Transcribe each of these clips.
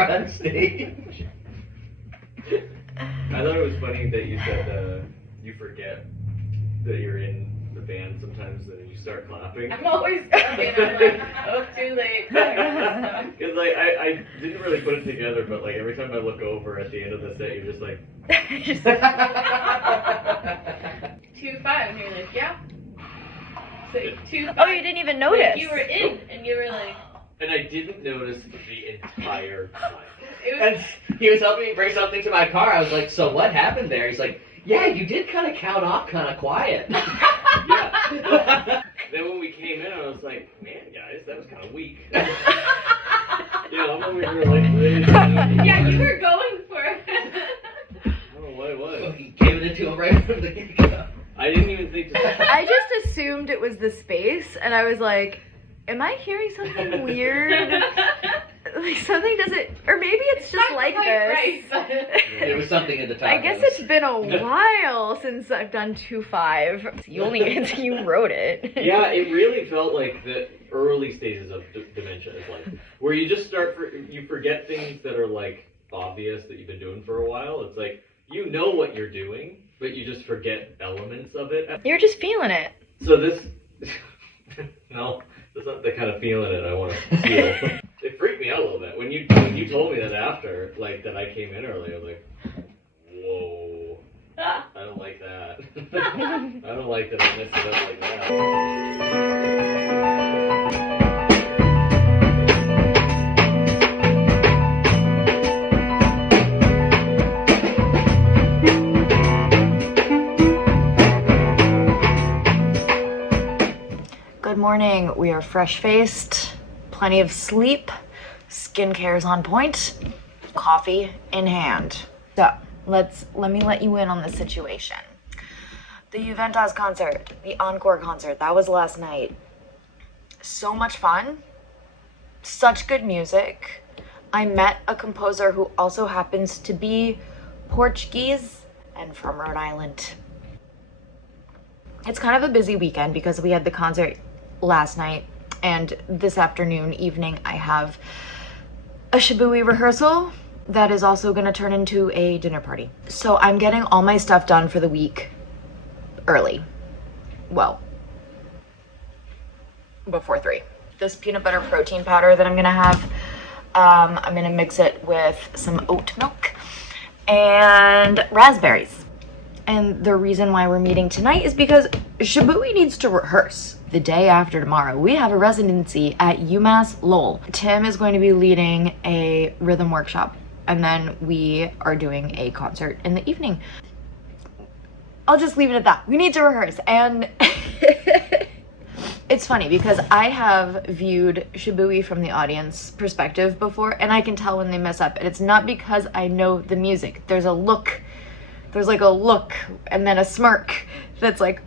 on stage. I thought it was funny that you said you forget that you're in the band sometimes, and you start clapping. I'm always clapping. I'm like, oh, too late. Because like I didn't really put it together, but like every time I look over at the end of the set, you're just like 2-5, and you're like, yeah. So 2-5. Oh, you didn't even notice. Like, you were in, and you were like. And I didn't notice the entire time. And he was helping me bring something to my car. I was like, so what happened there? He's like, yeah, you did kind of count off kind of quiet. Yeah. Then when we came in, I was like, man, guys, that was kind of weak. Yeah, I'm over here like, yeah, you were going for it. I don't know what it was. He gave it to him right from the get-go. I didn't even think to... I just assumed it was the space, and I was like, am I hearing something weird? Like something doesn't, or maybe it's just like this. Right, There was something in the tacos. I guess it's been a while since I've done 2-5. You wrote it. Yeah, it really felt like the early stages of dementia is like, where you just you forget things that are like obvious that you've been doing for a while. It's like, you know what you're doing, but you just forget elements of it. You're just feeling it. So this, no, that's not the kind of feeling it I want to feel. It freaked me out a little bit. When you told me that after, like, that I came in early, I was like, whoa, I don't like that. I don't like that I messed it up like that. Good morning. We are fresh-faced, plenty of sleep, skincare's on point, coffee in hand. So let me let you in on the situation. The UMass concert, the encore concert, that was last night. So much fun, such good music. I met a composer who also happens to be Portuguese and from Rhode Island. It's kind of a busy weekend because we had the concert last night, and this evening I have a shibui rehearsal that is also going to turn into a dinner party. So I'm getting all my stuff done for the week early. Well, before 3. This peanut butter protein powder that I'm going to have, I'm going to mix it with some oat milk and raspberries. And the reason why we're meeting tonight is because Shibui needs to rehearse the day after tomorrow. We have a residency at UMass Lowell. Tim is going to be leading a rhythm workshop, and then we are doing a concert in the evening. I'll just leave it at that. We need to rehearse. And it's funny because I have viewed Shibui from the audience perspective before, and I can tell when they mess up. And it's not because I know the music. There's like a look and then a smirk that's like,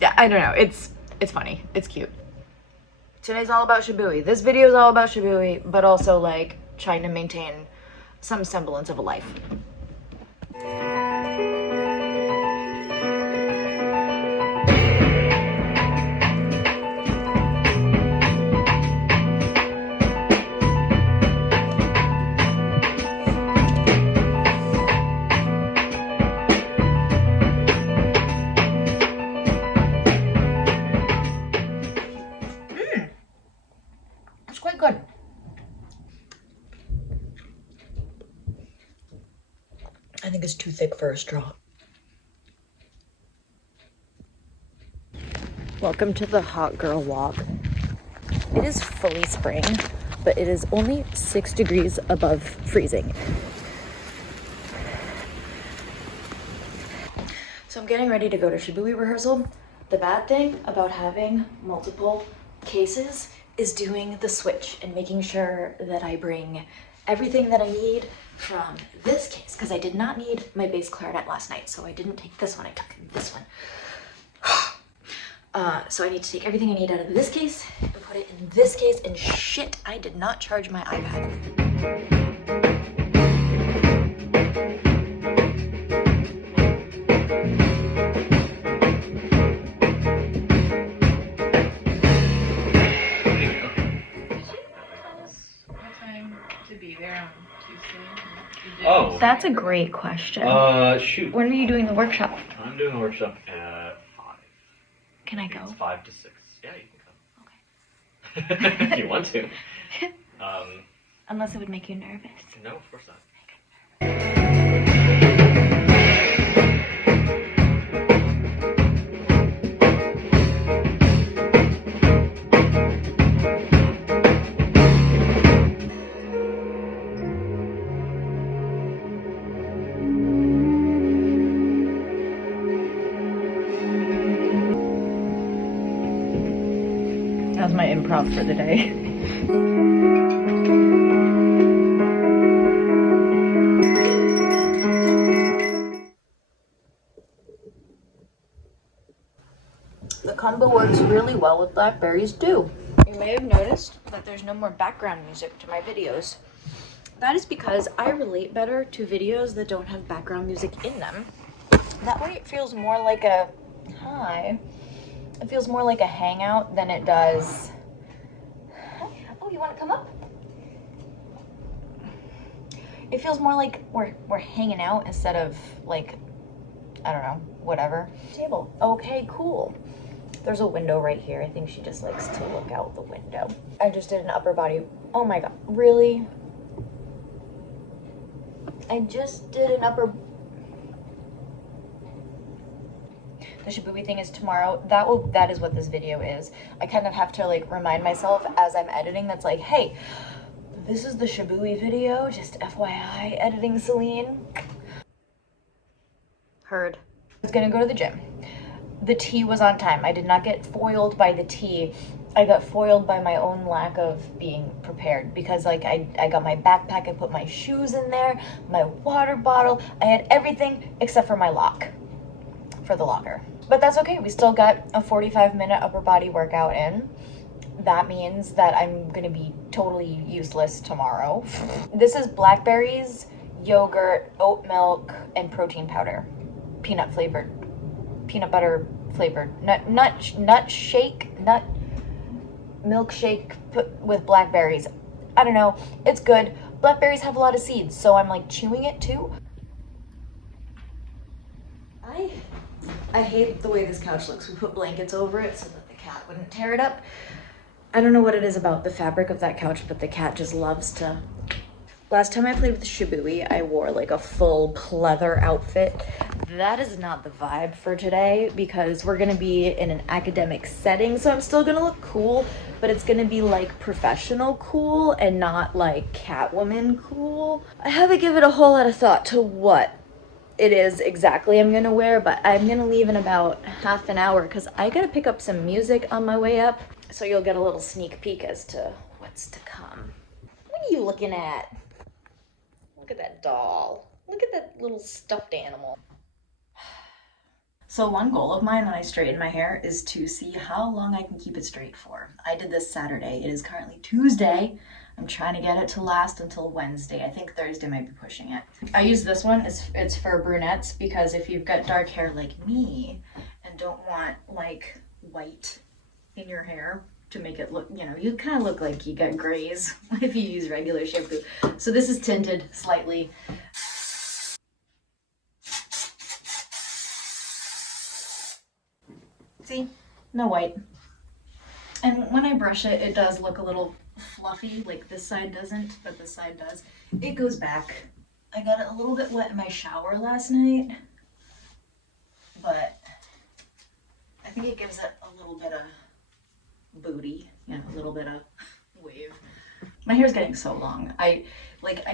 yeah, I don't know. It's funny. It's cute. Today's all about Shibui. This video is all about Shibui, but also like trying to maintain some semblance of a life. Quite good. I think it's too thick for a straw. Welcome to the hot girl walk. It is fully spring, but it is only 6 degrees above freezing. So I'm getting ready to go to Shibui rehearsal. The bad thing about having multiple cases is doing the switch and making sure that I bring everything that I need from this case, because I did not need my bass clarinet last night, so I didn't take this one, I took this one. So I need to take everything I need out of this case and put it in this case, and shit, I did not charge my iPad. To be there That's a great question. Shoot. When are you doing the workshop? I'm doing a workshop at 5. Can I go? It's 5 to 6. Yeah, you can come. Okay. If you want to. Unless it would make you nervous. No, of course not. That was my improv for the day. The combo works really well with blackberries too. You may have noticed that there's no more background music to my videos. That is because I relate better to videos that don't have background music in them. That way it feels more like a, hi. It feels more like a hangout than it does. Oh, you want to come up? It feels more like we're hanging out instead of like, I don't know, whatever. Table. Okay, cool. There's a window right here. I think she just likes to look out the window. I just did an upper body. Oh my god, really? I just did an upper. The shibui thing is tomorrow. That is what this video is. I kind of have to like remind myself as I'm editing that's like, hey, this is the shibui video, just FYI, editing Celine. Heard. I was gonna go to the gym. The tea was on time. I did not get foiled by the tea. I got foiled by my own lack of being prepared because like I got my backpack, I put my shoes in there, my water bottle, I had everything except for my lock for the locker. But that's okay, we still got a 45-minute upper body workout in. That means that I'm gonna be totally useless tomorrow. This is blackberries, yogurt, oat milk, and protein powder. Peanut flavored, peanut butter flavored, nut shake, milkshake put with blackberries. I don't know, it's good. Blackberries have a lot of seeds, so I'm like chewing it too. I hate the way this couch looks. We put blankets over it so that the cat wouldn't tear it up. I don't know what it is about the fabric of that couch, but the cat just loves to. Last time I played with shibui, I wore like a full pleather outfit. That is not the vibe for today because we're gonna be in an academic setting, so I'm still gonna look cool, but it's gonna be like professional cool and not like Catwoman cool. I haven't given a whole lot of thought to what it is exactly I'm gonna wear, but I'm gonna leave in about half an hour because I gotta pick up some music on my way up, so you'll get a little sneak peek as to what's to come. What are you looking at? Look at that doll. Look at that little stuffed animal. So one goal of mine when I straighten my hair is to see how long I can keep it straight for. I did this Saturday. It is currently Tuesday. I'm trying to get it to last until Wednesday. I think Thursday might be pushing it. I use this one. It's for brunettes because if you've got dark hair like me and don't want like white in your hair to make it look, you know, you kind of look like you got grays if you use regular shampoo. So this is tinted slightly. See? No white. And when I brush it, it does look a little fluffy, like this side doesn't, but this side does. It goes back. I got it a little bit wet in my shower last night, but I think it gives it a little bit of booty, you know, a little bit of wave. My hair's getting so long. I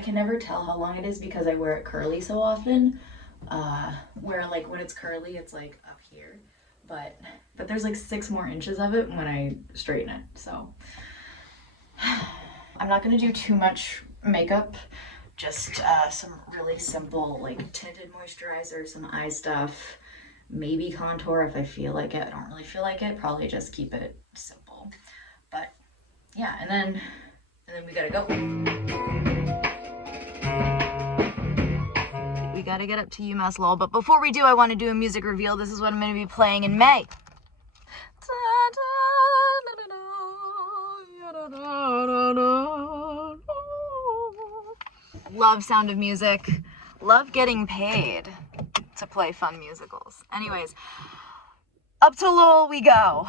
can never tell how long it is because I wear it curly so often. Where like when it's curly, it's like up here. But there's like 6 more inches of it when I straighten it, so. I'm not gonna do too much makeup, just some really simple like tinted moisturizer, some eye stuff, maybe contour if I feel like it. I don't really feel like it, probably just keep it simple. But yeah, and then we gotta go. We gotta get up to UMass lol, but before we do, I want to do a music reveal. This is what I'm gonna be playing in May. Love Sound of Music. Love getting paid to play fun musicals. Anyways, up to Lowell we go.